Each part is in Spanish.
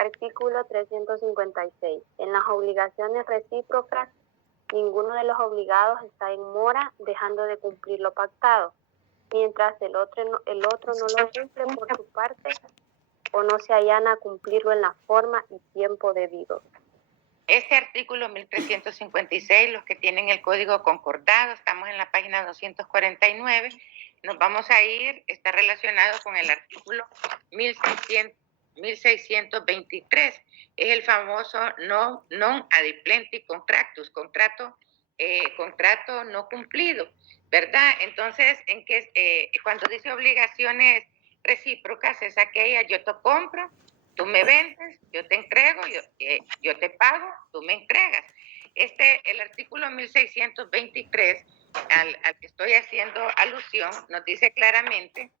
Artículo 356. En las obligaciones recíprocas, ninguno de los obligados está en mora dejando de cumplir lo pactado, mientras el otro no lo cumple por su parte o no se allana a cumplirlo en la forma y tiempo debido. Este artículo 1356, los que tienen el código concordado, estamos en la página 249, nos vamos a ir, está relacionado con el artículo 1623, es el famoso non adimplenti contractus, contrato no cumplido, ¿verdad? Entonces, cuando dice obligaciones recíprocas, es aquella, yo te compro, tú me vendes, yo te entrego, yo te pago, tú me entregas. El artículo 1623, al que estoy haciendo alusión, nos dice claramente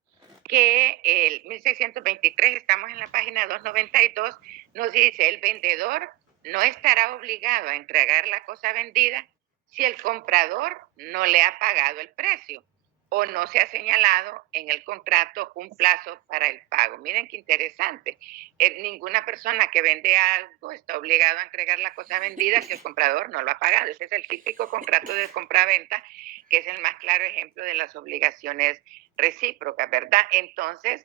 que el 1623, estamos en la página 292, nos dice, el vendedor no estará obligado a entregar la cosa vendida si el comprador no le ha pagado el precio o no se ha señalado en el contrato un plazo para el pago. Miren qué interesante. Ninguna persona que vende algo está obligado a entregar la cosa vendida si el comprador no lo ha pagado. Ese es el típico contrato de compra-venta, que es el más claro ejemplo de las obligaciones recíprocas, ¿verdad? Entonces,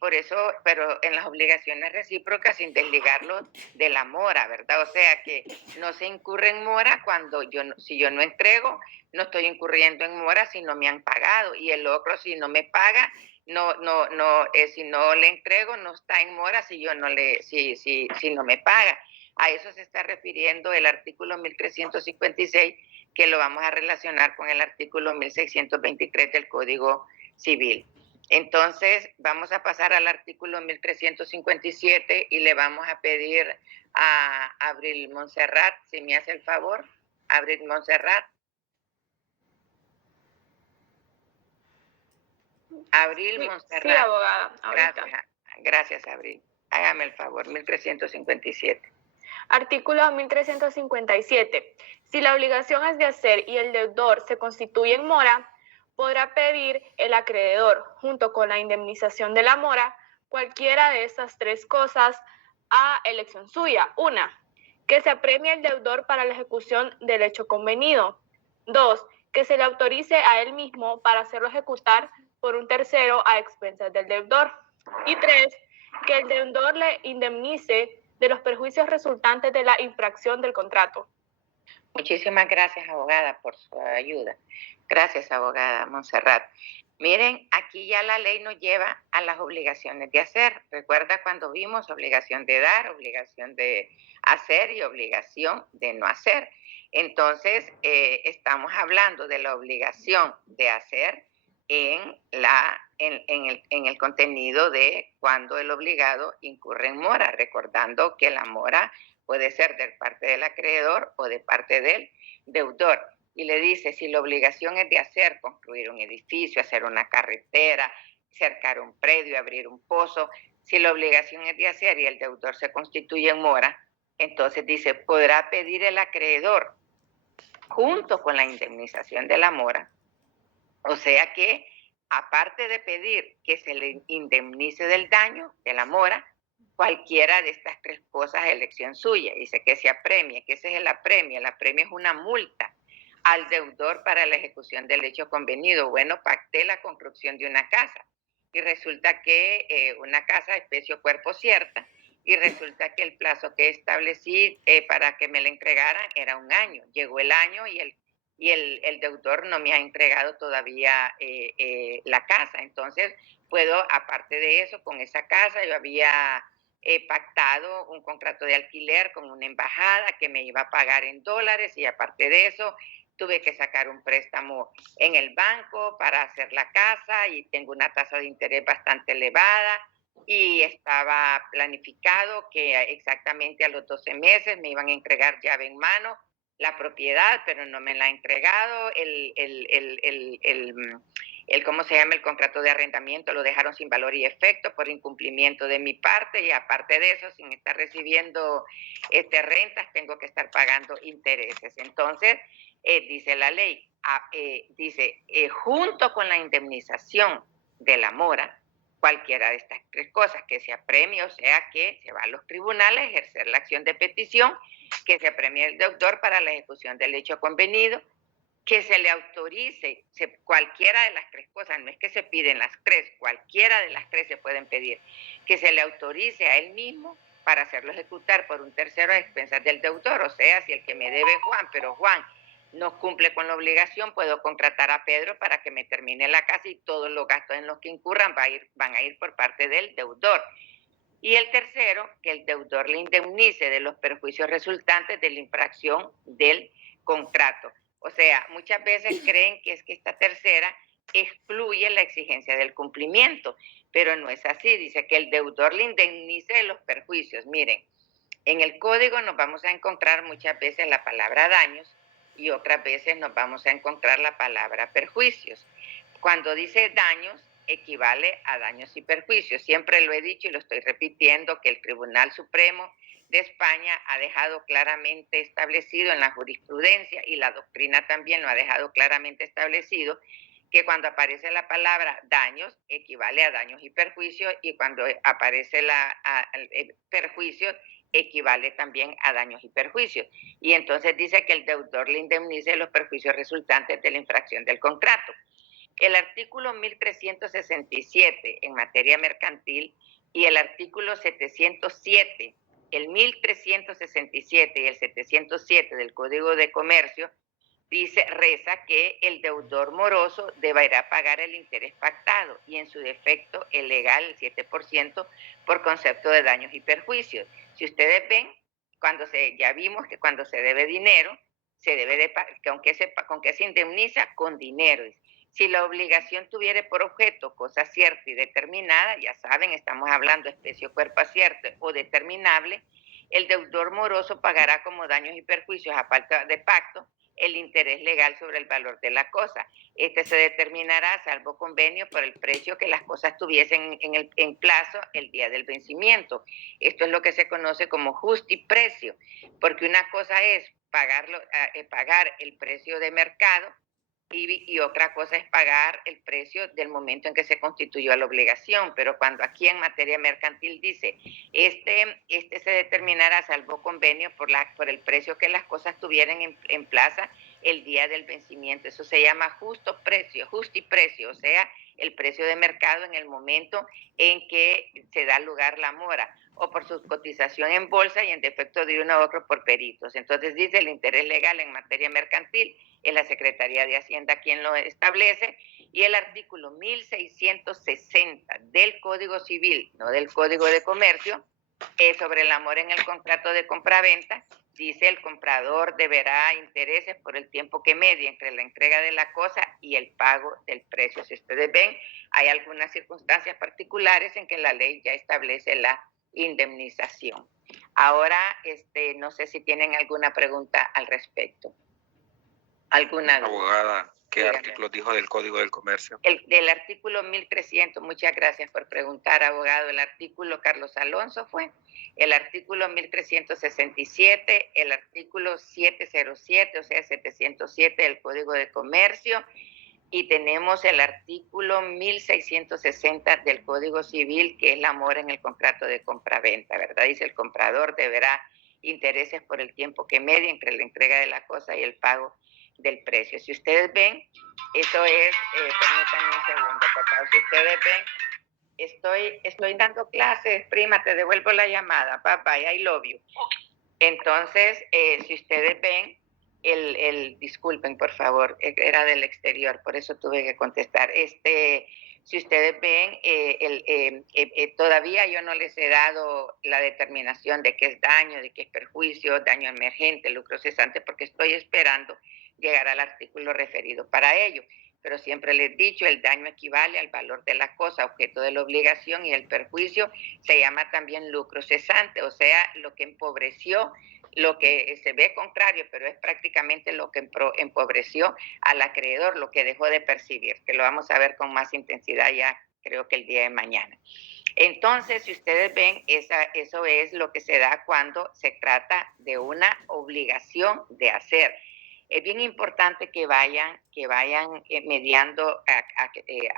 por eso, pero en las obligaciones recíprocas sin desligarlo de la mora, ¿verdad? O sea que no se incurre en mora cuando si yo no entrego, no estoy incurriendo en mora si no me han pagado, y el otro si no me paga, si no le entrego, no está en mora si no me paga. A eso se está refiriendo el artículo 1356, que lo vamos a relacionar con el artículo 1623 del Código Civil. Entonces, vamos a pasar al artículo 1357 y le vamos a pedir a Abril Montserrat, si me hace el favor. Abril Montserrat. Abril Montserrat. Sí, abogada. Gracias, Abril. Hágame el favor, 1357. Artículo 1357. Si la obligación es de hacer y el deudor se constituye en mora, podrá pedir el acreedor, junto con la indemnización de la mora, cualquiera de estas tres cosas a elección suya. 1. Que se apremie el deudor para la ejecución del hecho convenido. 2. Que se le autorice a él mismo para hacerlo ejecutar por un tercero a expensas del deudor. Y 3. Que el deudor le indemnice de los perjuicios resultantes de la infracción del contrato. Muchísimas gracias, abogada, por su ayuda. Gracias, abogada Montserrat. Miren, aquí ya la ley nos lleva a las obligaciones de hacer. Recuerda cuando vimos obligación de dar, obligación de hacer y obligación de no hacer. Entonces, estamos hablando de la obligación de hacer en el contenido de cuando el obligado incurre en mora, recordando que la mora puede ser de parte del acreedor o de parte del deudor. Y le dice, si la obligación es de hacer, construir un edificio, hacer una carretera, cercar un predio, abrir un pozo, si la obligación es de hacer y el deudor se constituye en mora, entonces dice, podrá pedir el acreedor junto con la indemnización de la mora. O sea que, aparte de pedir que se le indemnice del daño de la mora, cualquiera de estas tres cosas es elección suya. Dice que se apremie, que ese es el apremio. El apremio es una multa al deudor para la ejecución del hecho convenido. Bueno, pacté la construcción de una casa y resulta que una casa especie o cuerpo cierta, y resulta que el plazo que establecí para que me la entregaran era 1 año. Llegó el año y el deudor no me ha entregado todavía la casa. Entonces, puedo, aparte de eso, con esa casa yo había pactado un contrato de alquiler con una embajada que me iba a pagar en dólares, y aparte de eso tuve que sacar un préstamo en el banco para hacer la casa y tengo una tasa de interés bastante elevada, y estaba planificado que exactamente a los 12 meses me iban a entregar llave en mano la propiedad, pero no me la ha entregado. ¿Cómo se llama? El contrato de arrendamiento lo dejaron sin valor y efecto por incumplimiento de mi parte, y aparte de eso, sin estar recibiendo rentas, tengo que estar pagando intereses. Entonces, dice la ley, junto con la indemnización de la mora, cualquiera de estas tres cosas, que se apremie, o sea, que se va a los tribunales a ejercer la acción de petición, que se apremie el deudor para la ejecución del hecho convenido, que se le autorice cualquiera de las tres cosas, no es que se piden las tres, cualquiera de las tres se pueden pedir, que se le autorice a él mismo para hacerlo ejecutar por un tercero a expensas del deudor, o sea, si el que me debe es Juan, pero Juan no cumple con la obligación, puedo contratar a Pedro para que me termine la casa y todos los gastos en los que incurran van a ir por parte del deudor. Y el tercero, que el deudor le indemnice de los perjuicios resultantes de la infracción del contrato. O sea, muchas veces creen que es que esta tercera excluye la exigencia del cumplimiento, pero no es así. Dice que el deudor le indemnice de los perjuicios. Miren, en el código nos vamos a encontrar muchas veces la palabra daños y otras veces nos vamos a encontrar la palabra perjuicios. Cuando dice daños, equivale a daños y perjuicios. Siempre lo he dicho y lo estoy repitiendo, que el Tribunal Supremo de España ha dejado claramente establecido en la jurisprudencia, y la doctrina también lo ha dejado claramente establecido, que cuando aparece la palabra daños equivale a daños y perjuicios, y cuando aparece el perjuicio equivale también a daños y perjuicios. Y entonces dice que el deudor le indemnice los perjuicios resultantes de la infracción del contrato. El artículo 1367 en materia mercantil y el artículo 707, el 1367 y el 707 del Código de Comercio reza que el deudor moroso deberá pagar el interés pactado y en su defecto el legal el 7% por concepto de daños y perjuicios. Si ustedes ven, ya vimos que cuando se debe dinero, se debe de ¿con qué se indemniza? Con dinero. Si la obligación tuviera por objeto cosa cierta y determinada, ya saben, estamos hablando de especie o cuerpo cierto o determinable, el deudor moroso pagará como daños y perjuicios a falta de pacto el interés legal sobre el valor de la cosa. Este se determinará, salvo convenio, por el precio que las cosas tuviesen en plazo el día del vencimiento. Esto es lo que se conoce como justiprecio, porque una cosa es pagar el precio de mercado y otra cosa es pagar el precio del momento en que se constituyó la obligación. Pero cuando aquí en materia mercantil dice, este se determinará salvo convenio por el precio que las cosas tuvieran en plaza el día del vencimiento. Eso se llama justiprecio, o sea, el precio de mercado en el momento en que se da lugar la mora, o por su cotización en bolsa y en defecto de uno u otro por peritos. Entonces dice, el interés legal en materia mercantil es la Secretaría de Hacienda quien lo establece, y el artículo 1660 del Código Civil, no del Código de Comercio, sobre el amor en el contrato de compraventa, dice el comprador deberá intereses por el tiempo que medie entre la entrega de la cosa y el pago del precio. Si ustedes ven, hay algunas circunstancias particulares en que la ley ya establece la indemnización. Ahora, no sé si tienen alguna pregunta al respecto. ¿Alguna duda? Abogada, ¿qué Dígame. artículo dijo del Código del Comercio? Del artículo 1300, muchas gracias por preguntar, abogado. El artículo Carlos Alonso fue el artículo 1367, el artículo 707, o sea, 707 del Código de Comercio, y tenemos el artículo 1660 del Código Civil, que es la mora en el contrato de compraventa, ¿verdad? Dice, el comprador deberá intereses por el tiempo que medie entre la entrega de la cosa y el pago del precio. Si ustedes ven, eso es, permítanme un segundo, por favor. Si ustedes ven, estoy dando clases, prima, te devuelvo la llamada, bye bye, I love you. Entonces, si ustedes ven, disculpen, por favor, era del exterior, por eso tuve que contestar. Si ustedes ven, todavía yo no les he dado la determinación de qué es daño, de qué es perjuicio, daño emergente, lucro cesante, porque estoy esperando llegar al artículo referido para ello. Pero siempre les he dicho, el daño equivale al valor de la cosa, objeto de la obligación, y el perjuicio se llama también lucro cesante, o sea, lo que empobreció, lo que se ve contrario, pero es prácticamente lo que empobreció al acreedor, lo que dejó de percibir, que lo vamos a ver con más intensidad ya creo que el día de mañana. Entonces, si ustedes ven, eso es lo que se da cuando se trata de una obligación de hacer. Es bien importante que vayan mediando,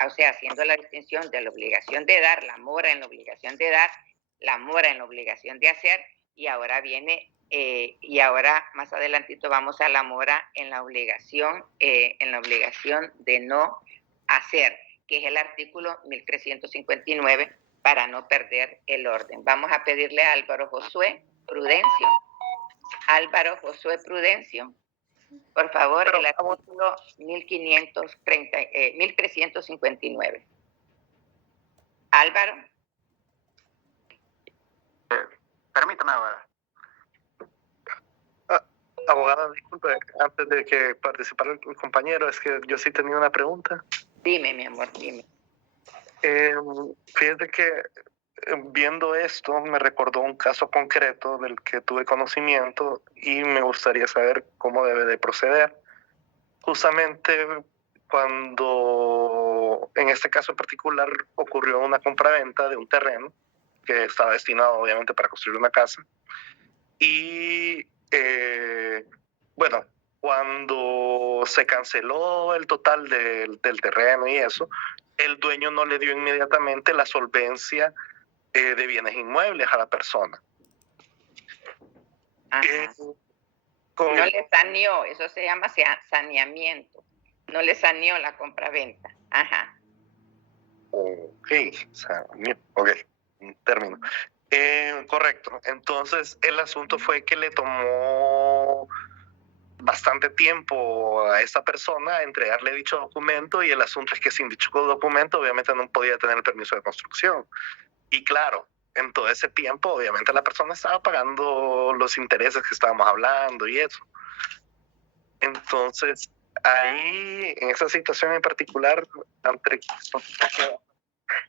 o sea, haciendo la distinción de la obligación de dar, la mora en la obligación de dar, la mora en la obligación de hacer, y ahora más adelantito vamos a la mora en la obligación de no hacer, que es el artículo 1359, para no perder el orden. Vamos a pedirle a Álvaro Josué Prudencio. Álvaro Josué Prudencio, por favor, el artículo 1359. Álvaro. Permítame ahora. Abogada, disculpe, antes de que participara el compañero, es que yo sí tenía una pregunta. Dime, mi amor, dime. Fíjate que viendo esto me recordó un caso concreto del que tuve conocimiento y me gustaría saber cómo debe de proceder. Justamente cuando en este caso en particular ocurrió una compraventa de un terreno que estaba destinado obviamente para construir una casa y bueno, cuando se canceló el total del terreno y eso, el dueño no le dio inmediatamente la solvencia de bienes inmuebles a la persona. No le saneó, eso se llama saneamiento. No le saneó la compraventa. Ajá. Ok, término. Correcto. Entonces, el asunto fue que le tomó bastante tiempo a esta persona entregarle dicho documento y el asunto es que sin dicho documento obviamente no podía tener el permiso de construcción. Y claro, en todo ese tiempo obviamente la persona estaba pagando los intereses que estábamos hablando y eso. Entonces, ahí, en esa situación en particular,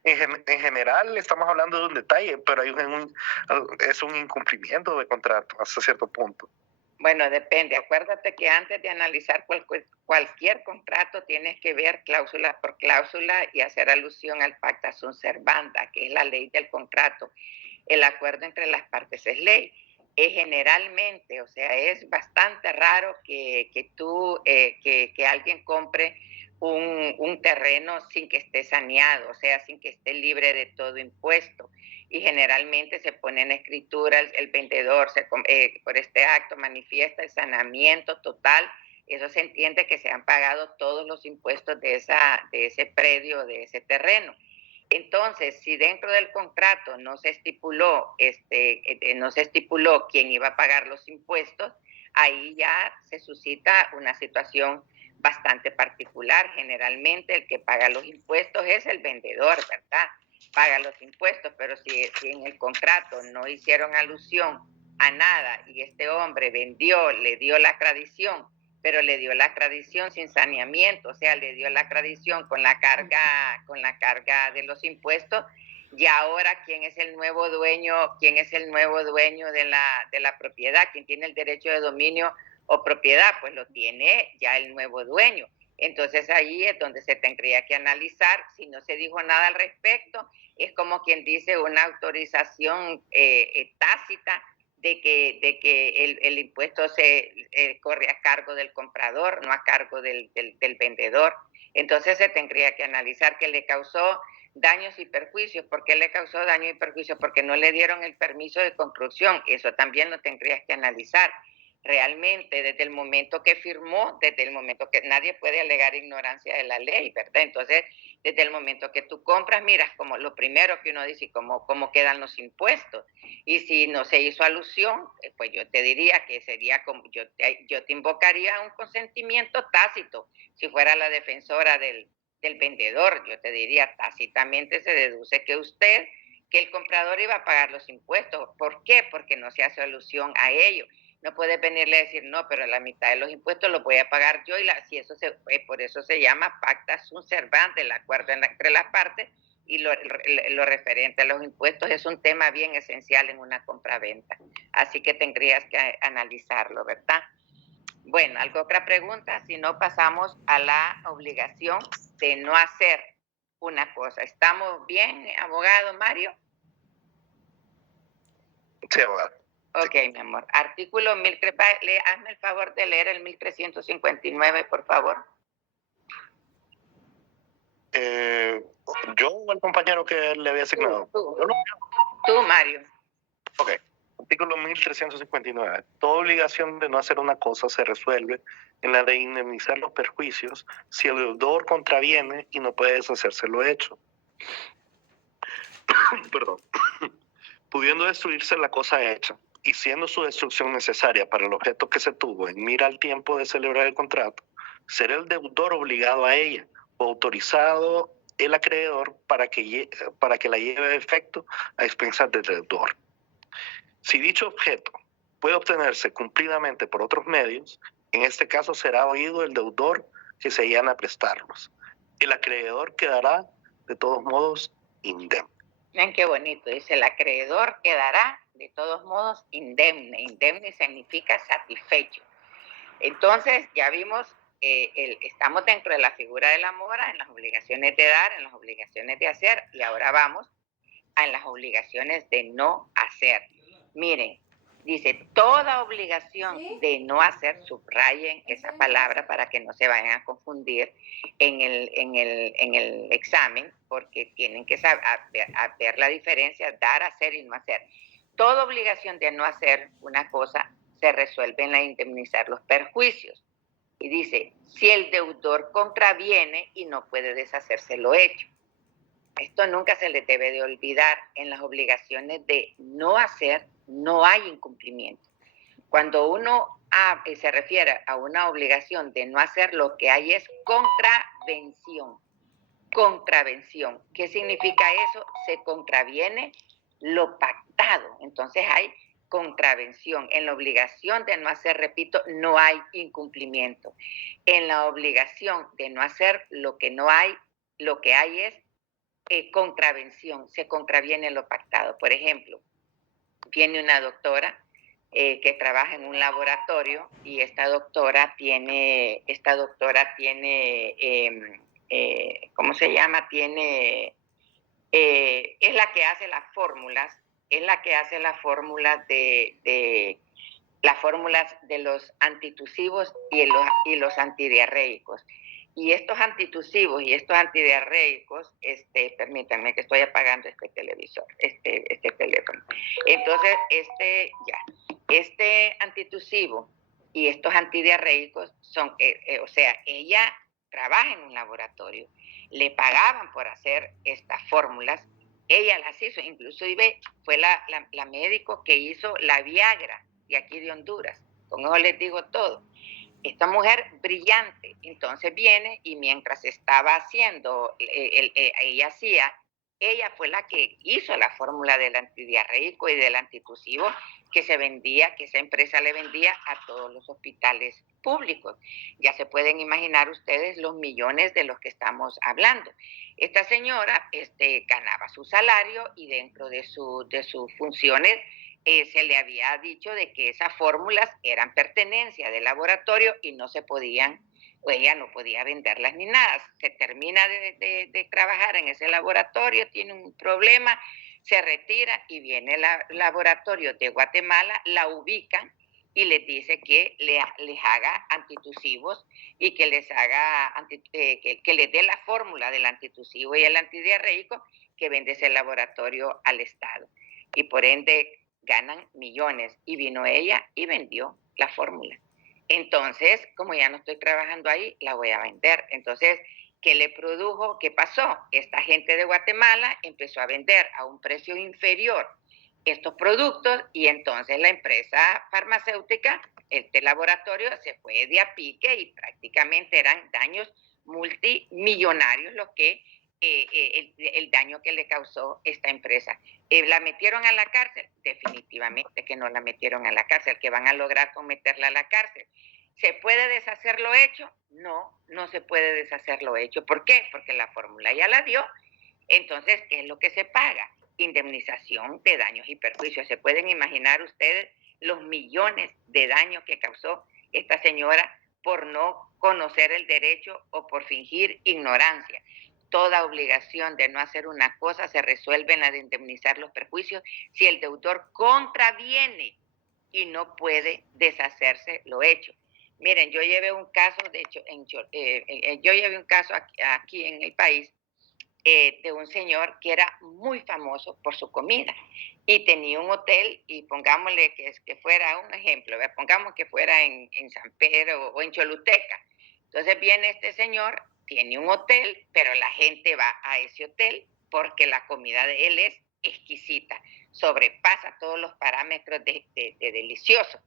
en general estamos hablando de un detalle, pero es un incumplimiento de contrato hasta cierto punto. Bueno, depende. Acuérdate que antes de analizar cualquier contrato tienes que ver cláusula por cláusula y hacer alusión al pacta sunt servanda, que es la ley del contrato. El acuerdo entre las partes es ley. Generalmente, o sea, es bastante raro que alguien compre un terreno sin que esté saneado, o sea, sin que esté libre de todo impuesto. Y generalmente se pone en escritura, el vendedor por este acto manifiesta el saneamiento total. Eso se entiende que se han pagado todos los impuestos de ese predio, de ese terreno. Entonces, si dentro del contrato no se estipuló quién iba a pagar los impuestos, ahí ya se suscita una situación bastante particular. Generalmente el que paga los impuestos es el vendedor, ¿verdad? Paga los impuestos, pero si en el contrato no hicieron alusión a nada y este hombre vendió, le dio la tradición, pero le dio la tradición sin saneamiento, o sea, le dio la tradición con la carga de los impuestos, y ahora ¿quién es el nuevo dueño de la propiedad? ¿Quién tiene el derecho de dominio o propiedad? Pues lo tiene ya el nuevo dueño. Entonces ahí es donde se tendría que analizar. Si no se dijo nada al respecto, es como quien dice una autorización tácita de que el impuesto se corre a cargo del comprador, no a cargo del vendedor. Entonces se tendría que analizar que le causó daños y perjuicios. ¿Por qué le causó daños y perjuicios? Porque no le dieron el permiso de construcción. Eso también lo tendrías que analizar. Realmente, desde el momento que firmó, desde el momento que nadie puede alegar ignorancia de la ley, ¿verdad? Entonces, desde el momento que tú compras, miras como lo primero que uno dice, cómo quedan los impuestos. Y si no se hizo alusión, pues yo te diría que sería como, yo te invocaría un consentimiento tácito. Si fuera la defensora del vendedor, yo te diría tácitamente se deduce que el comprador iba a pagar los impuestos. ¿Por qué? Porque no se hace alusión a ello. No puedes venirle a decir, no, pero la mitad de los impuestos los voy a pagar yo, por eso se llama pacta sunt servanda, el acuerdo entre las partes, y lo referente a los impuestos es un tema bien esencial en una compraventa. Así que tendrías que analizarlo, ¿verdad? Bueno, ¿alguna otra pregunta? Si no, pasamos a la obligación de no hacer una cosa. ¿Estamos bien, abogado Mario? Sí, abogado. Ok, mi amor. Artículo 1000, hazme el favor de leer el 1359, por favor. Yo o el compañero que le había asignado. Tú, Mario. Ok. Artículo 1359. Toda obligación de no hacer una cosa se resuelve en la de indemnizar los perjuicios si el deudor contraviene y no puede deshacerse lo hecho. Perdón. Pudiendo destruirse la cosa hecha y siendo su destrucción necesaria para el objeto que se tuvo en mira al tiempo de celebrar el contrato, será el deudor obligado a ella o autorizado el acreedor para que la lleve a efecto a expensas del deudor. Si dicho objeto puede obtenerse cumplidamente por otros medios, en este caso será oído el deudor que se llegan a prestarlos. El acreedor quedará, de todos modos, indemne. Miren qué bonito. Dice, el acreedor quedará, de todos modos, indemne. Indemne significa satisfecho. Entonces, ya vimos, estamos dentro de la figura de la mora, en las obligaciones de dar, en las obligaciones de hacer, y ahora vamos a las obligaciones de no hacer. Miren, dice, toda obligación de no hacer, subrayen esa palabra para que no se vayan a confundir en el examen, porque tienen que saber ver la diferencia, dar, hacer y no hacer. Toda obligación de no hacer una cosa se resuelve en la indemnizar los perjuicios. Y dice, si el deudor contraviene y no puede deshacerse lo hecho. Esto nunca se les debe de olvidar. En las obligaciones de no hacer, no hay incumplimiento. Cuando uno se refiere a una obligación de no hacer, lo que hay es contravención. Contravención. ¿Qué significa eso? Se contraviene lo pactado. Entonces hay contravención. En la obligación de no hacer, repito, no hay incumplimiento. En la obligación de no hacer, lo que hay es contravención, se contraviene lo pactado. Por ejemplo, viene una doctora que trabaja en un laboratorio y esta doctora tiene ¿cómo se llama? Es la que hace las fórmulas, de los antitusivos y los antidiarreicos. Y estos antitusivos y estos antidiarreicos, permítanme que estoy apagando este televisor, este teléfono. Entonces, este antitusivo y estos antidiarreicos son, ella trabaja en un laboratorio, le pagaban por hacer estas fórmulas, ella las hizo, inclusive fue la médico que hizo la Viagra de aquí de Honduras, con eso les digo todo. Esta mujer brillante, entonces viene y mientras estaba haciendo, ella fue la que hizo la fórmula del antidiarreico y del antitusivo que se vendía, que esa empresa le vendía a todos los hospitales públicos. Ya se pueden imaginar ustedes los millones de los que estamos hablando. Esta señora ganaba su salario y dentro de sus funciones se le había dicho de que esas fórmulas eran pertenencia del laboratorio y no se podían, o ella no podía venderlas ni nada. Se termina de trabajar en ese laboratorio, tiene un problema, se retira y viene el laboratorio de Guatemala, la ubican y les dice que les haga antitusivos y que les haga que les dé la fórmula del antitusivo y el antidiarreico que vende ese laboratorio al Estado. Y por ende ganan millones. Y vino ella y vendió la fórmula. Entonces, como ya no estoy trabajando ahí, la voy a vender. Entonces, ¿qué le produjo? ¿Qué pasó? Esta gente de Guatemala empezó a vender a un precio inferior estos productos y entonces la empresa farmacéutica, este laboratorio, se fue de a pique y prácticamente eran daños multimillonarios los que el daño que le causó esta empresa. ¿La metieron a la cárcel? Definitivamente que no la metieron a la cárcel, que van a lograr con meterla a la cárcel. ¿Se puede deshacer lo hecho? No, no se puede deshacer lo hecho. ¿Por qué? Porque la fórmula ya la dio. Entonces, ¿qué es lo que se paga? Indemnización de daños y perjuicios. ¿Se pueden imaginar ustedes los millones de daños que causó esta señora por no conocer el derecho o por fingir ignorancia? Toda obligación de no hacer una cosa se resuelve en la de indemnizar los perjuicios si el deudor contraviene y no puede deshacerse lo hecho. Miren, yo llevé un caso, de hecho, yo llevé un caso aquí en el país de un señor que era muy famoso por su comida y tenía un hotel, y pongámosle que fuera un ejemplo, ¿verdad? Pongamos que fuera en San Pedro o en Choluteca. Entonces viene este señor, tiene un hotel, pero la gente va a ese hotel porque la comida de él es exquisita, sobrepasa todos los parámetros de delicioso.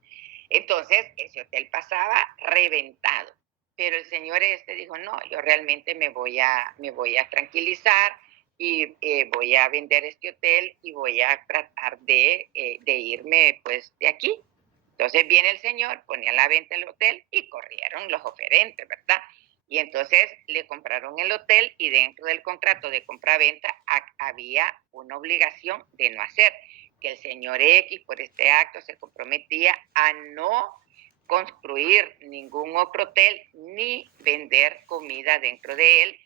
Entonces ese hotel pasaba reventado. Pero el señor dijo, no, yo realmente me voy a tranquilizar y voy a vender este hotel y voy a tratar de irme pues de aquí. Entonces viene el señor, ponía a la venta el hotel y corrieron los oferentes, ¿verdad? Y entonces le compraron el hotel y dentro del contrato de compra-venta había una obligación de no hacer, que el señor X por este acto se comprometía a no construir ningún otro hotel ni vender comida dentro de él.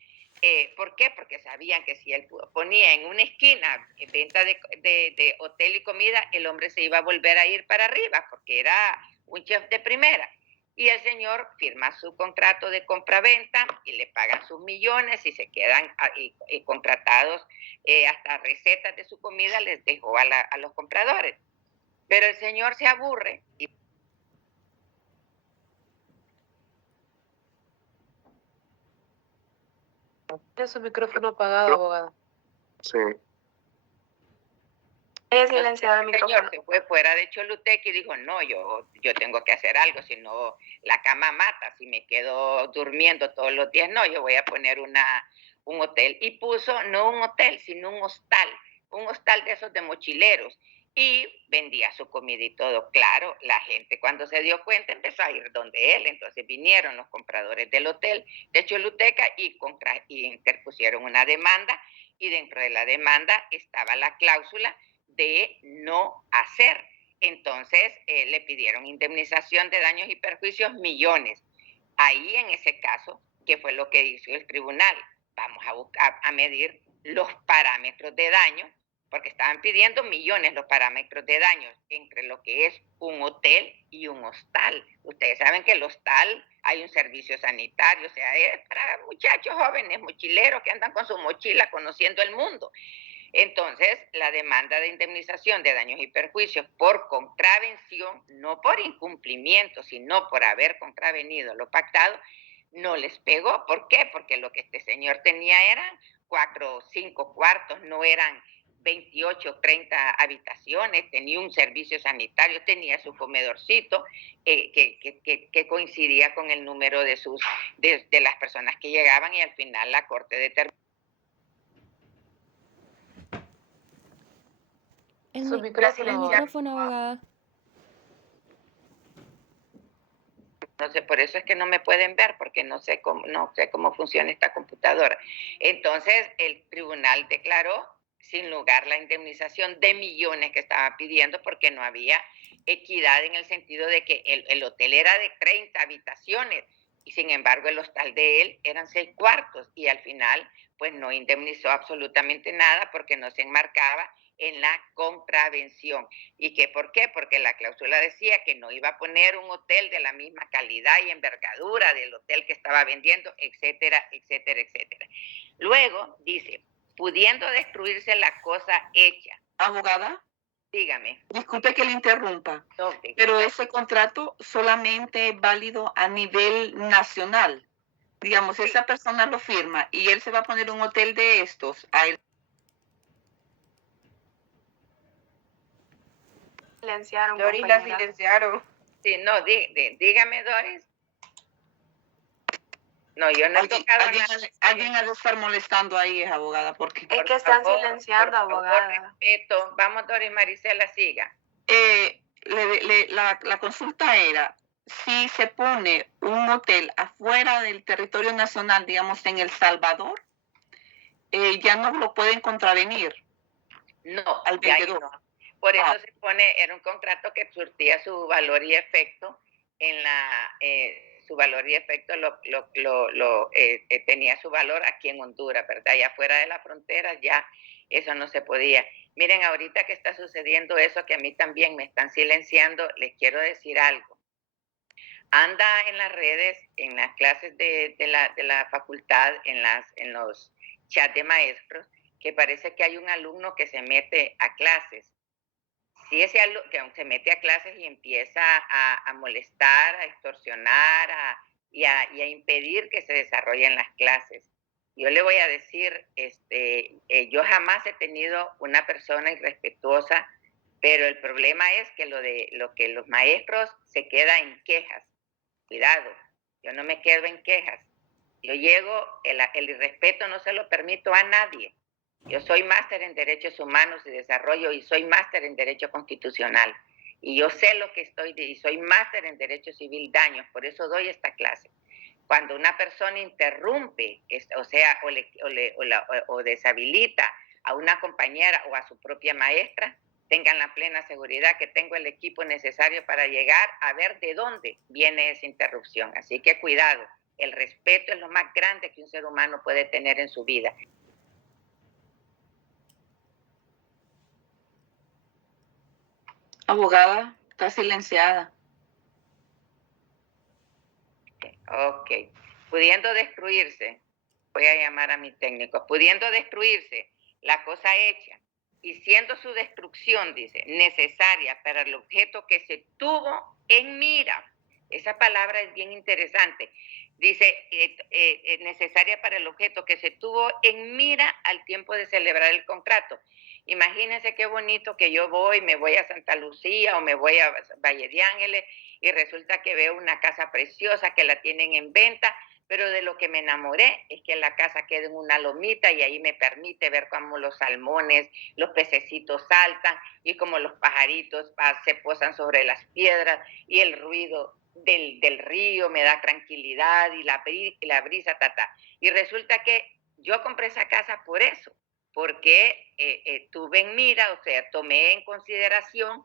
¿Por qué? Porque sabían que si él ponía en una esquina venta de hotel y comida, el hombre se iba a volver a ir para arriba porque era un chef de primera. Y el señor firma su contrato de compra-venta y le pagan sus millones y se quedan contratados, hasta recetas de su comida les dejó a los compradores. Pero el señor se aburre y Tiene su micrófono apagado, abogada. Sí. He silenciado el el señor micrófono. se fue fuera de Choluteca y dijo, no, yo tengo que hacer algo, si no la cama mata, si me quedo durmiendo todos los días, no, yo voy a poner un hotel. Y puso no un hotel, sino un hostal de esos de mochileros, y vendía su comida y todo. Claro, la gente cuando se dio cuenta empezó a ir donde él, entonces vinieron los compradores del hotel de Choluteca y interpusieron una demanda, y dentro de la demanda estaba la cláusula de no hacer. Entonces le pidieron indemnización de daños y perjuicios, millones. Ahí en ese caso, ¿qué fue lo que hizo el tribunal? Vamos a buscar, a medir los parámetros de daño, porque estaban pidiendo millones los parámetros de daño entre lo que es un hotel y un hostal. Ustedes saben que el hostal hay un servicio sanitario, o sea, es para muchachos jóvenes, mochileros que andan con su mochila conociendo el mundo. Entonces, la demanda de indemnización de daños y perjuicios por contravención, no por incumplimiento, sino por haber contravenido lo pactado, no les pegó. ¿Por qué? Porque lo que este señor tenía eran 4 o 5 cuartos, no eran 28 o 30 habitaciones, tenía un servicio sanitario, tenía su comedorcito que coincidía con el número de las personas que llegaban, y al final la Corte determinó. Su micrófono, abogada. Entonces, por eso es que no me pueden ver, porque no sé cómo funciona esta computadora. Entonces, el tribunal declaró sin lugar la indemnización de millones que estaba pidiendo, porque no había equidad en el sentido de que el hotel era de 30 habitaciones y sin embargo el hostal de él eran 6 cuartos, y al final pues no indemnizó absolutamente nada porque no se enmarcaba en la contravención. ¿Y qué por qué? Porque la cláusula decía que no iba a poner un hotel de la misma calidad y envergadura del hotel que estaba vendiendo, etcétera, etcétera, etcétera. Luego dice, pudiendo destruirse la cosa hecha. Abogada, Dígame. disculpe que le interrumpa, No, pero ese contrato solamente es válido a nivel nacional. Digamos, esa persona lo firma y él se va a poner un hotel de estos a él. Silenciaron, Doris la compañera. silenciaron. Sí, no, dígame, Doris. No, yo no he tocado nada. Alguien ha de estar molestando ahí, es abogada, porque... Es que están Por favor, silenciando, por favor, abogada. respeto. Vamos, Doris Maricela, siga. La consulta era, si se pone un hotel afuera del territorio nacional, digamos en El Salvador, ya no lo pueden contravenir. No, al vendedor. no. Por eso se pone, era un contrato que surtía su valor y efecto en su valor y efecto tenía su valor aquí en Honduras, ¿verdad? Y afuera de la frontera ya eso no se podía. Miren, ahorita que está sucediendo eso, que a mí también me están silenciando, les quiero decir algo. Anda en las redes, en las clases de la facultad, en los chats de maestros, que parece que hay un alumno que se mete a clases. Si ese alumno que se mete a clases y empieza a molestar, a extorsionar, y a impedir que se desarrollen las clases. Yo le voy a decir, yo jamás he tenido una persona irrespetuosa, pero el problema es que lo que los maestros se queda en quejas. Cuidado, yo no me quedo en quejas. Yo llego, el irrespeto no se lo permito a nadie. Yo soy máster en Derechos Humanos y Desarrollo y soy máster en Derecho Constitucional. Y yo sé lo que y soy máster en Derecho Civil Daños, por eso doy esta clase. Cuando una persona interrumpe, o deshabilita a una compañera o a su propia maestra, tengan la plena seguridad que tengo el equipo necesario para llegar a ver de dónde viene esa interrupción. Así que cuidado, el respeto es lo más grande que un ser humano puede tener en su vida. Abogada, está silenciada. Ok. Pudiendo destruirse, voy a llamar a mi técnico, pudiendo destruirse la cosa hecha y siendo su destrucción, dice, necesaria para el objeto que se tuvo en mira. Esa palabra es bien interesante. Dice, necesaria para el objeto que se tuvo en mira al tiempo de celebrar el contrato. Imagínense qué bonito que yo me voy a Santa Lucía o me voy a Valle de Ángeles y resulta que veo una casa preciosa que la tienen en venta, pero de lo que me enamoré es que la casa queda en una lomita y ahí me permite ver cómo los salmones, los pececitos saltan y cómo los pajaritos se posan sobre las piedras y el ruido del río me da tranquilidad y la brisa, Y resulta que yo compré esa casa por eso, porque tuve en mira, o sea, tomé en consideración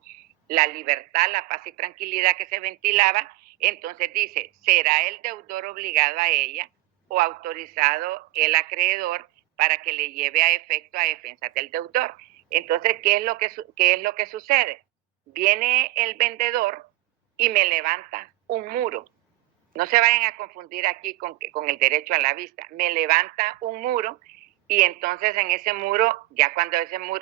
la libertad, la paz y tranquilidad que se ventilaba. Entonces dice, ¿será el deudor obligado a ella o autorizado el acreedor para que le lleve a efecto a defensa del deudor? Entonces, ¿qué es lo que sucede? Viene el vendedor y me levanta un muro. No se vayan a confundir aquí con el derecho a la vista. Me levanta un muro y entonces en ese muro,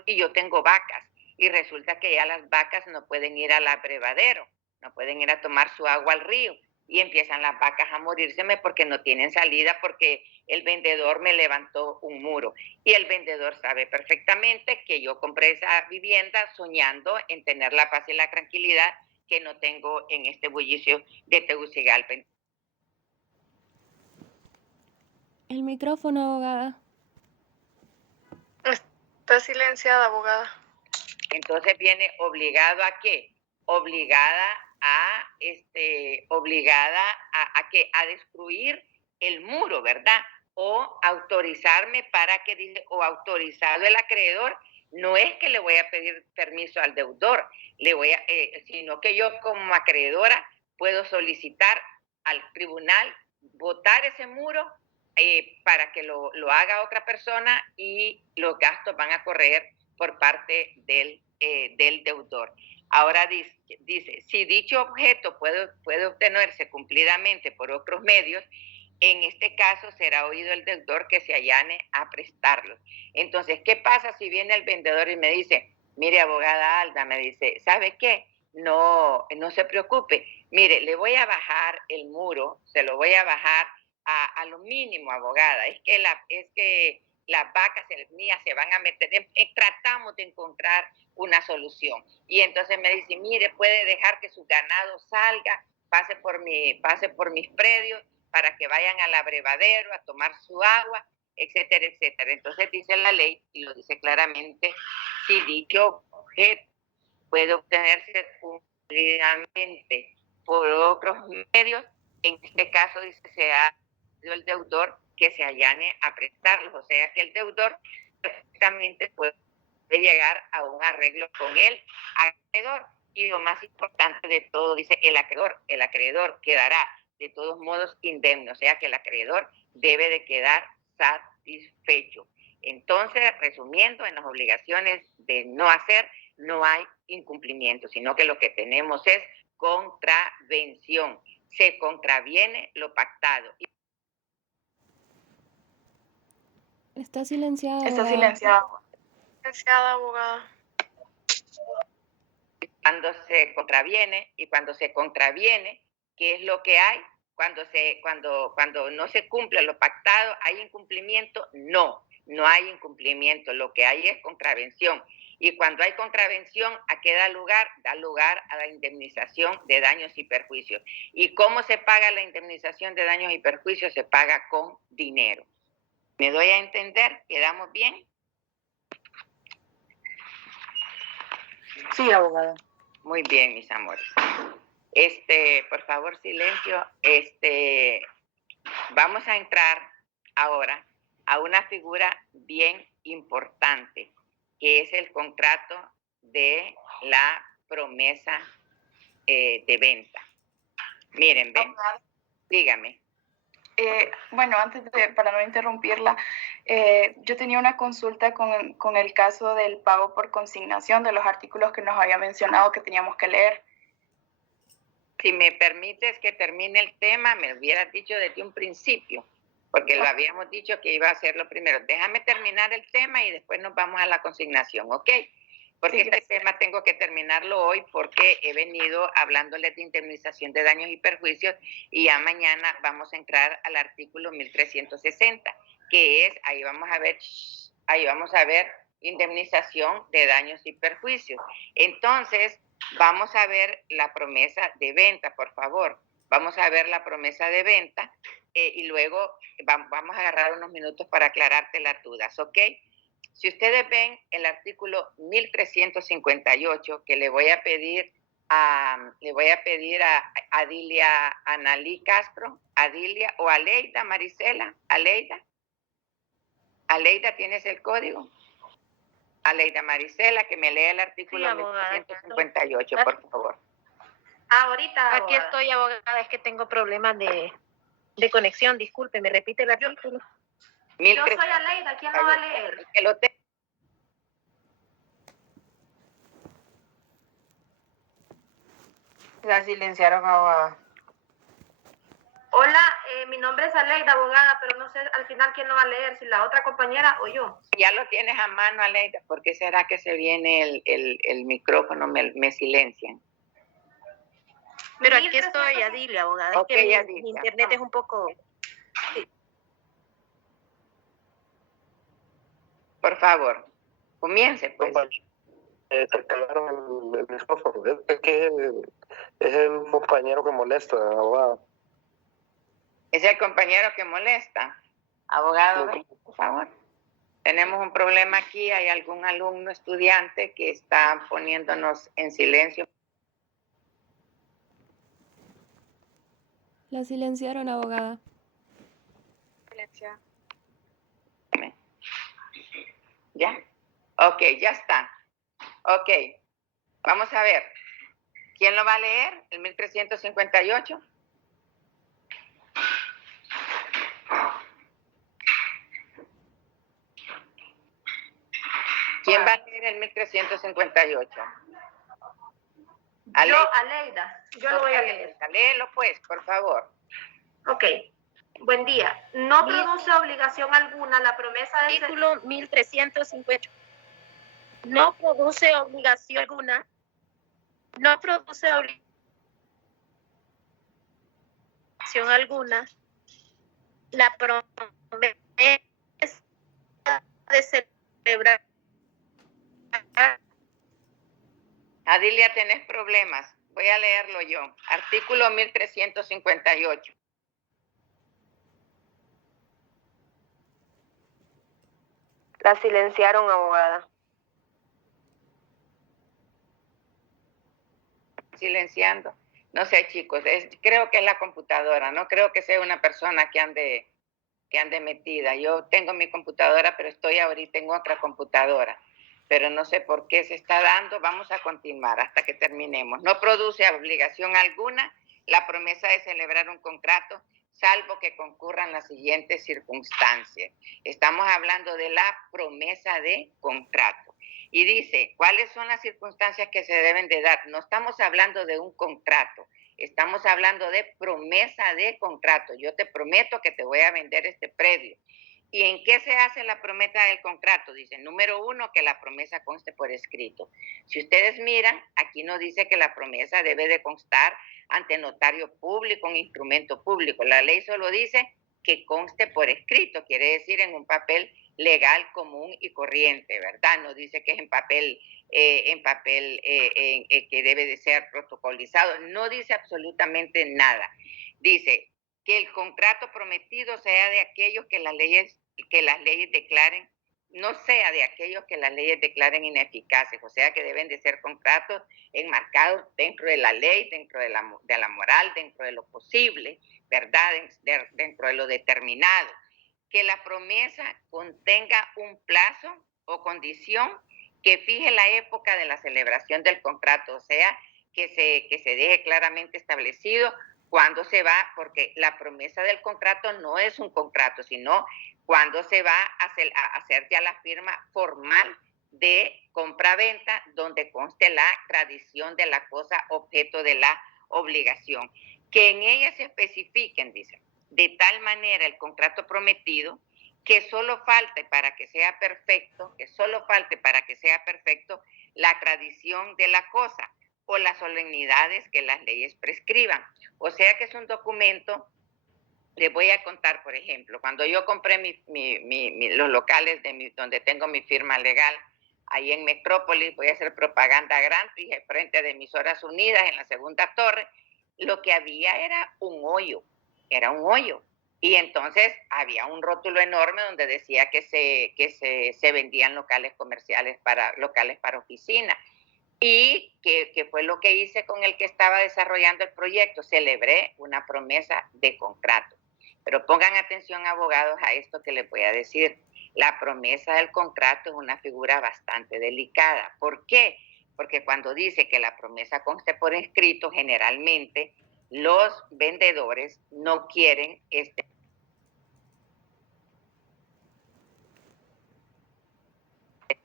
y yo tengo vacas, y resulta que ya las vacas no pueden ir al abrevadero, no pueden ir a tomar su agua al río, y empiezan las vacas a morírseme porque no tienen salida, porque el vendedor me levantó un muro. Y el vendedor sabe perfectamente que yo compré esa vivienda soñando en tener la paz y la tranquilidad que no tengo en este bullicio de Tegucigalpa. El micrófono, abogada. Está silenciada, abogada. Entonces viene obligado ¿a qué? Obligada a qué? A destruir el muro, ¿verdad? O autorizarme o autorizado el acreedor. No es que le voy a pedir permiso al deudor, sino que yo como acreedora puedo solicitar al tribunal botar ese muro para que lo haga otra persona y los gastos van a correr por parte del deudor. Ahora dice, si dicho objeto puede obtenerse cumplidamente por otros medios, en este caso será oído el deudor que se allane a prestarlo. Entonces, ¿qué pasa si viene el vendedor y me dice, mire, abogada Alda, me dice, ¿sabe qué? No se preocupe, mire, le voy a bajar el muro, se lo voy a bajar a lo mínimo, abogada, es que las vacas mías se van a meter, tratamos de encontrar una solución. Y entonces me dice, mire, puede dejar que su ganado salga, pase por mis predios para que vayan al abrevadero a tomar su agua, etcétera, etcétera. Entonces dice la ley, y lo dice claramente, si dicho objeto puede obtenerse cumplidamente por otros medios, en este caso dice, sea el deudor que se allane a prestarlos, o sea que el deudor perfectamente puede llegar a un arreglo con el acreedor. Y lo más importante de todo, dice el acreedor quedará de todos modos indemne, o sea que el acreedor debe de quedar satisfecho. Entonces, resumiendo, en las obligaciones de no hacer no hay incumplimiento, sino que lo que tenemos es contravención. Se contraviene lo pactado. Está silenciada. Está abogada. silenciada. Silenciada, abogada. Cuando se contraviene, y cuando se contraviene, ¿qué es lo que hay? Cuando no se cumple lo pactado, ¿hay incumplimiento? No hay incumplimiento, lo que hay es contravención. Y cuando hay contravención, ¿a qué da lugar? Da lugar a la indemnización de daños y perjuicios. ¿Y cómo se paga la indemnización de daños y perjuicios? Se paga con dinero. ¿Me doy a entender? ¿Quedamos bien? Sí, abogada. Muy bien, mis amores. Por favor, silencio. Vamos a entrar ahora a una figura bien importante, que es el contrato de la promesa de venta. Miren, ven, dígame. Bueno, para no interrumpirla, yo tenía una consulta con el caso del pago por consignación de los artículos que nos había mencionado que teníamos que leer. Si me permites que termine el tema, me hubieras dicho desde un principio, porque lo habíamos dicho que iba a hacerlo primero. Déjame terminar el tema y después nos vamos a la consignación, ¿ok? Porque Sí, este tema tengo que terminarlo hoy porque he venido hablándoles de indemnización de daños y perjuicios y ya mañana vamos a entrar al artículo 1360, que es, ahí vamos a ver indemnización de daños y perjuicios. Entonces, vamos a ver la promesa de venta, por favor. Vamos a ver la promesa de venta y luego vamos a agarrar unos minutos para aclararte las dudas, ¿ok? Si ustedes ven el artículo 1358, que le voy a pedir a Adilia Analí Castro, Adilia o Aleida Marisela, Aleida, ¿tienes el código? Aleida Marisela, que me lea el artículo 1358, por favor. Ahorita, aquí estoy, abogada, es que tengo problemas de conexión, disculpe, ¿me repite el artículo? Yo soy Aleida, ¿quién lo va a leer? Que lo tengo. La silenciaron, abogada. Hola, mi nombre es Aleida, abogada, pero no sé al final quién lo va a leer, si la otra compañera o yo. Ya lo tienes a mano, Aleida. ¿Por qué será que se viene el micrófono, me silencian? Pero aquí estoy, Adilia, abogada. Okay, es que Adilia. mi internet es un poco... Sí. Por favor, comience, pues. Te cagaron el micrófono. Es que es el compañero que molesta, abogado. Es el compañero que molesta. Abogado, ven, por favor. Tenemos un problema aquí. Hay algún alumno, estudiante que está poniéndonos en silencio. La silenciaron, abogada. Silenciada. ¿Ya? Ok, ya está. Ok, vamos a ver. ¿Quién lo va a leer? ¿El 1358? ¿Quién va a leer el 1358? Yo, Aleida, yo lo voy a leer. Léelo pues, por favor. Ok, buen día. No produce obligación alguna la promesa de... Artículo 1350. No produce obligación alguna. No produce obligación alguna. La promesa de celebrar. Adilia, tenés problemas. Voy a leerlo yo. Artículo 1358. La silenciaron, abogada. Silenciando. No sé, chicos, creo que es la computadora. No creo que sea una persona que ande metida. Yo tengo mi computadora, pero estoy ahorita en otra computadora. Pero no sé por qué se está dando. Vamos a continuar hasta que terminemos. No produce obligación alguna la promesa de celebrar un contrato salvo que concurran las siguientes circunstancias. Estamos hablando de la promesa de contrato. Y dice, ¿cuáles son las circunstancias que se deben de dar? No estamos hablando de un contrato, estamos hablando de promesa de contrato. Yo te prometo que te voy a vender este predio. ¿Y en qué se hace la promesa del contrato? Dice, número 1, que la promesa conste por escrito. Si ustedes miran, aquí no dice que la promesa debe de constar ante notario público, un instrumento público. La ley solo dice que conste por escrito, quiere decir en un papel legal común y corriente, ¿verdad? No dice que es en papel que debe de ser protocolizado. No dice absolutamente nada. Dice que el contrato prometido sea de aquellos que las leyes declaren, no sea de aquellos que las leyes declaren ineficaces, o sea que deben de ser contratos enmarcados dentro de la ley, dentro de la moral, dentro de lo posible, ¿verdad? Dentro de lo determinado. Que la promesa contenga un plazo o condición que fije la época de la celebración del contrato, o sea, que se deje claramente establecido cuándo se va, porque la promesa del contrato no es un contrato, sino cuándo se va a hacer ya la firma formal de compra-venta, donde conste la tradición de la cosa objeto de la obligación. Que en ella se especifiquen, dice, de tal manera el contrato prometido que solo falte para que sea perfecto, la tradición de la cosa o las solemnidades que las leyes prescriban. O sea que es un documento. Les voy a contar, por ejemplo, cuando yo compré los locales donde tengo mi firma legal, ahí en Metrópolis, voy a hacer propaganda grande, frente de Emisoras Unidas, en la segunda torre, lo que había era un hoyo. Y entonces había un rótulo enorme donde decía que se vendían locales comerciales locales para oficina. Y que fue lo que hice con el que estaba desarrollando el proyecto. Celebré una promesa de contrato. Pero pongan atención, abogados, a esto que les voy a decir. La promesa del contrato es una figura bastante delicada. ¿Por qué? Porque cuando dice que la promesa conste por escrito, generalmente los vendedores no quieren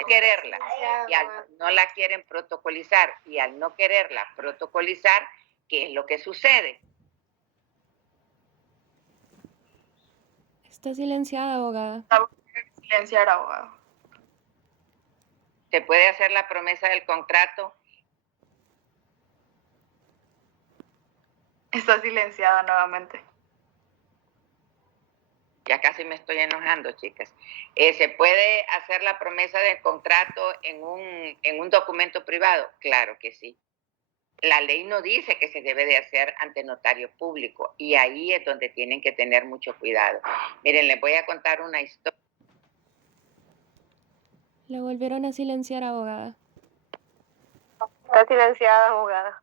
quererla y no la quieren protocolizar, y al no quererla protocolizar, ¿qué es lo que sucede? Está silenciada, abogada. Silenciar, abogado. Se puede hacer la promesa del contrato. Está silenciada nuevamente. Ya casi me estoy enojando, chicas. ¿Se puede hacer la promesa del contrato en un documento privado? Claro que sí. La ley no dice que se debe de hacer ante notario público, y ahí es donde tienen que tener mucho cuidado. Miren, les voy a contar una historia. La volvieron a silenciar, abogada. Está silenciada, abogada.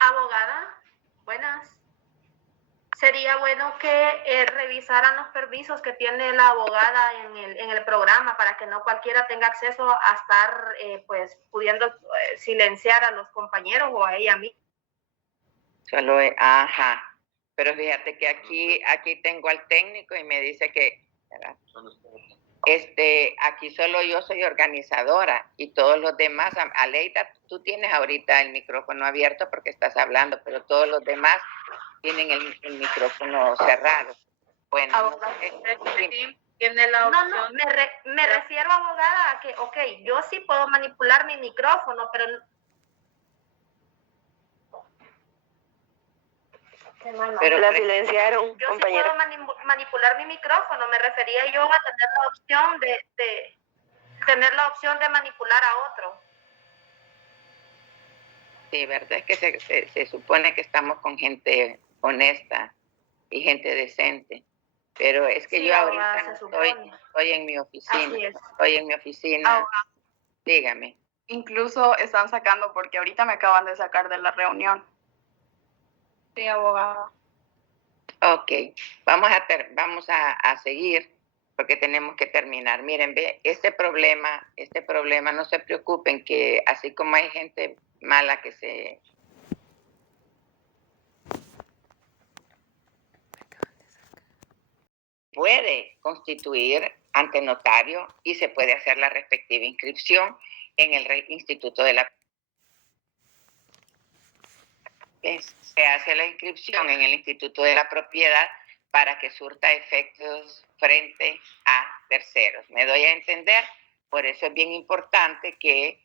Abogada, buenas. Sería bueno que revisaran los permisos que tiene la abogada en el programa para que no cualquiera tenga acceso a estar pues pudiendo silenciar a los compañeros o a ella misma. Solo ajá. Pero fíjate que aquí tengo al técnico y me dice que, ¿verdad? Aquí solo yo soy organizadora y todos los demás, Aleida, tú tienes ahorita el micrófono abierto porque estás hablando, pero todos los demás tienen el micrófono cerrado. Bueno, tiene la opción. No, me refiero, abogada, a que, yo sí puedo manipular mi micrófono, pero la silenciaron, yo compañera. sí puedo manipular mi micrófono. Me refería yo a tener la opción de manipular a otro. Sí, verdad es que se supone que estamos con gente honesta y gente decente, pero es que sí, yo ahorita no estoy en mi oficina. Estoy en mi oficina. Dígame. Incluso están sacando, porque ahorita me acaban de sacar de la reunión. Sí, abogada. Ok, vamos a seguir. porque tenemos que terminar. Miren, ve, este problema, no se preocupen, que así como hay gente mala que se... puede constituir ante notario y se puede hacer la respectiva inscripción en el Instituto de la... Se hace la inscripción en el Instituto de la Propiedad para que surta efectos frente a terceros. ¿Me doy a entender? Por eso es bien importante que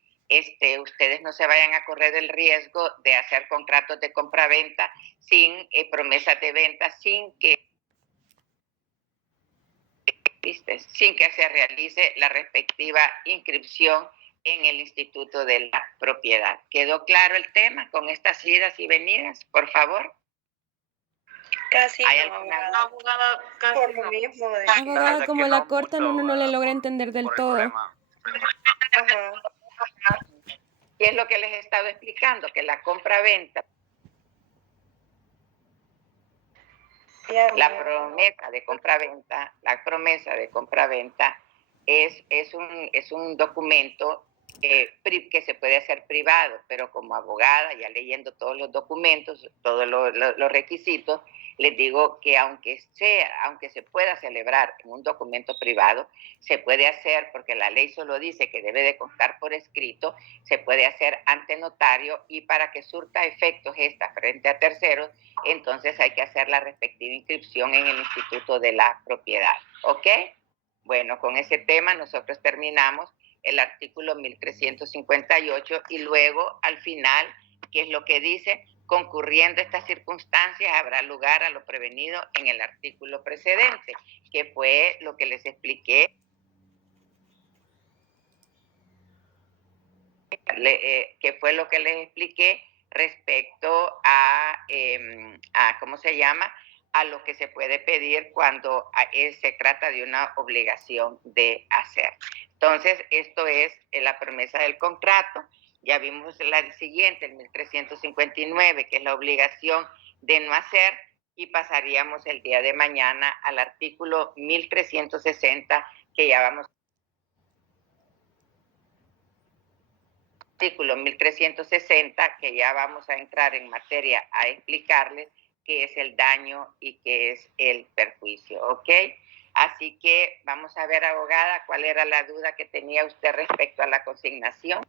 ustedes no se vayan a correr el riesgo de hacer contratos de compraventa sin promesas de venta, sin que se realice la respectiva inscripción en el Instituto de la Propiedad. ¿Quedó claro el tema con estas idas y venidas, por favor? Casi ¿Hay no, alguna abogada. Abogada, casi Por lo no. mismo de... Abogada, como la cortan, uno no le logra entender del por el todo. problema. Ajá. ¿Qué es lo que les he estado explicando? Que la compra-venta, la promesa de compra-venta es un documento que se puede hacer privado, pero como abogada, ya leyendo todos los documentos, todos los requisitos, les digo que aunque se pueda celebrar en un documento privado, se puede hacer, porque la ley solo dice que debe de constar por escrito, se puede hacer ante notario, y para que surta efectos esta frente a terceros, entonces hay que hacer la respectiva inscripción en el Instituto de la Propiedad. ¿Ok? Bueno, con ese tema nosotros terminamos el artículo 1358 y luego al final, ¿qué es lo que dice? Concurriendo estas circunstancias, habrá lugar a lo prevenido en el artículo precedente, que fue lo que les expliqué. Respecto a ¿cómo se llama? A lo que se puede pedir cuando se trata de una obligación de hacer. Entonces, esto es la promesa del contrato. Ya vimos la siguiente, el 1359, que es la obligación de no hacer, y pasaríamos el día de mañana al artículo 1360, que ya vamos. Artículo 1360, que ya vamos a entrar en materia a explicarles qué es el daño y qué es el perjuicio, ¿ok? Así que vamos a ver, abogada, cuál era la duda que tenía usted respecto a la consignación.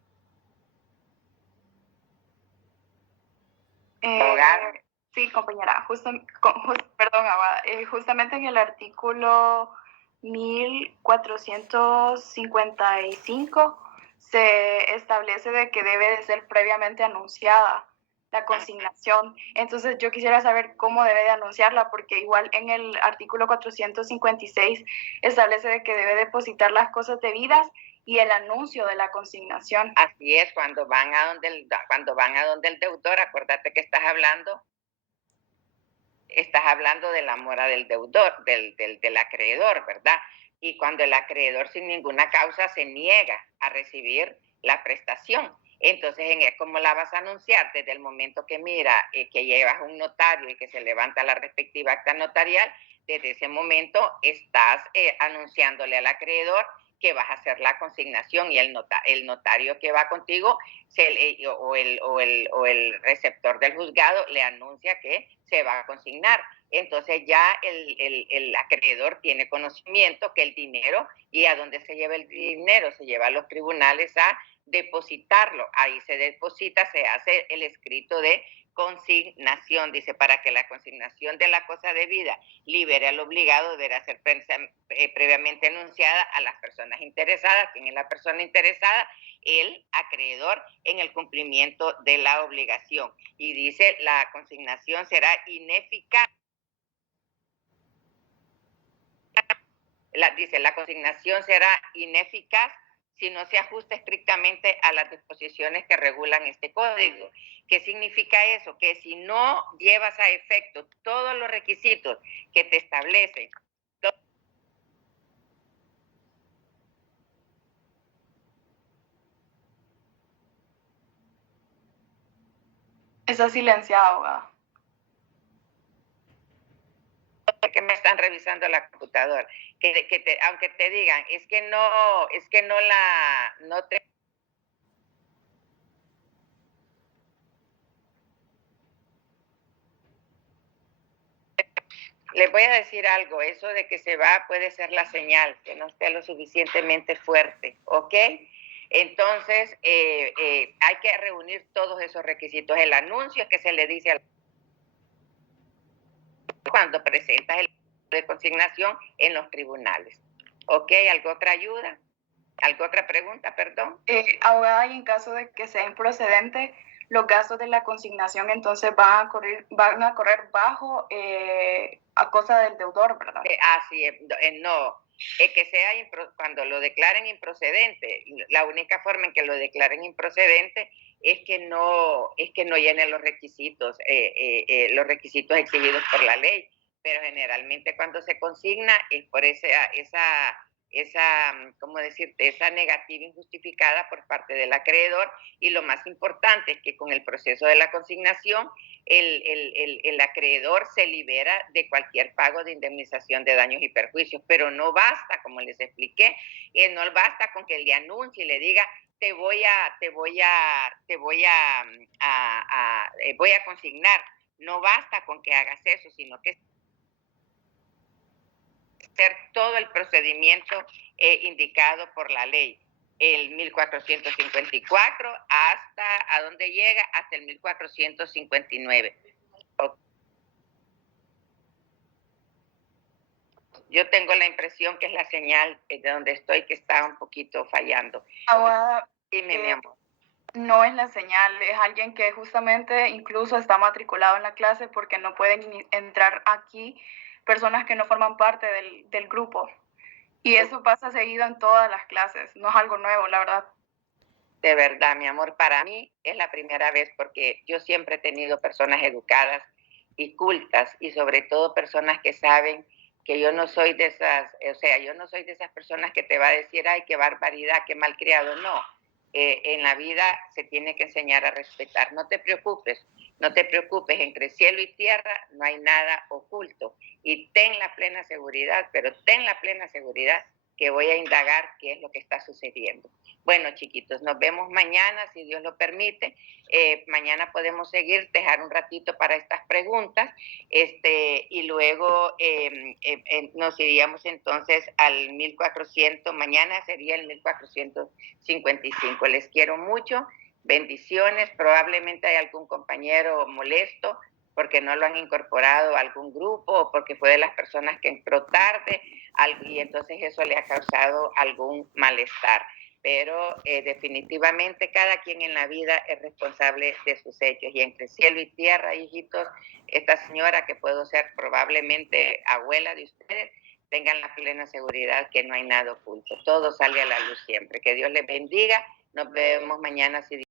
Abogada. Sí, compañera, abogada, justamente en el artículo 1455 se establece de que debe de ser previamente anunciada la consignación. Entonces yo quisiera saber cómo debe de anunciarla, porque igual en el artículo 456 establece de que debe depositar las cosas debidas y el anuncio de la consignación. Así es, cuando van a donde el deudor, acuérdate que estás hablando de la mora del deudor, del acreedor, ¿verdad? Y cuando el acreedor sin ninguna causa se niega a recibir la prestación, entonces, ¿cómo la vas a anunciar? Desde el momento que mira que llevas un notario y que se levanta la respectiva acta notarial, desde ese momento estás anunciándole al acreedor que vas a hacer la consignación, y el notario que va contigo o el receptor del juzgado le anuncia que se va a consignar. Entonces ya el acreedor tiene conocimiento que el dinero, y a dónde se lleva el dinero, se lleva a los tribunales a depositarlo. Ahí se deposita, se hace el escrito de consignación. Dice, para que la consignación de la cosa debida libere al obligado, deberá ser previamente anunciada a las personas interesadas. ¿Quién es la persona interesada? El acreedor, en el cumplimiento de la obligación. Y dice, la consignación será ineficaz. La consignación será ineficaz si no se ajusta estrictamente a las disposiciones que regulan este código. ¿Qué significa eso? Que si no llevas a efecto todos los requisitos que te establecen, Está silenciada, abogada. que me están revisando la computadora, aunque te digan, es que no te... Les voy a decir algo, eso de que se va puede ser la señal, que no esté lo suficientemente fuerte, ¿ok? Entonces, hay que reunir todos esos requisitos. El anuncio que se le dice cuando presentas el de consignación en los tribunales. ¿Ok? ¿Algo otra ayuda? ¿Algo otra pregunta, perdón? Abogada, y en caso de que sea improcedente, los gastos de la consignación entonces van a correr bajo a cosa del deudor, ¿verdad? Sí, no. Que sea cuando lo declaren improcedente, la única forma en que lo declaren improcedente es que no llenen los requisitos exigidos por la ley, pero generalmente cuando se consigna es por esa ¿cómo decirte?, esa negativa injustificada por parte del acreedor, y lo más importante es que con el proceso de la consignación el acreedor se libera de cualquier pago de indemnización de daños y perjuicios, pero no basta, como les expliqué, no basta con que le anuncie y le diga voy a consignar. No basta con que hagas eso, sino que hacer todo el procedimiento indicado por la ley, el 1454 hasta, ¿a dónde llega? Hasta el 1459. Yo tengo la impresión que es la señal de donde estoy que está un poquito fallando. Abogada, dime, mi amor. No es la señal, es alguien que justamente incluso está matriculado en la clase porque no pueden entrar aquí personas que no forman parte del grupo. Y eso pasa seguido en todas las clases, no es algo nuevo, la verdad. De verdad, mi amor, para mí es la primera vez porque yo siempre he tenido personas educadas y cultas, y sobre todo personas que saben que yo no soy de esas personas que te va a decir, ay, qué barbaridad, qué malcriado. No, en la vida se tiene que enseñar a respetar. No te preocupes, entre cielo y tierra no hay nada oculto, y ten la plena seguridad que voy a indagar qué es lo que está sucediendo. Bueno, chiquitos, nos vemos mañana, si Dios lo permite. Mañana podemos seguir, dejar un ratito para estas preguntas, y luego nos iríamos entonces al 1400, mañana sería el 1455. Les quiero mucho, bendiciones. Probablemente hay algún compañero molesto porque no lo han incorporado a algún grupo o porque fue de las personas que entró tarde, y entonces eso le ha causado algún malestar. Pero definitivamente cada quien en la vida es responsable de sus hechos, y entre cielo y tierra, hijitos, esta señora, que puedo ser probablemente abuela de ustedes, tengan la plena seguridad que no hay nada oculto, todo sale a la luz siempre. Que Dios les bendiga, nos vemos mañana si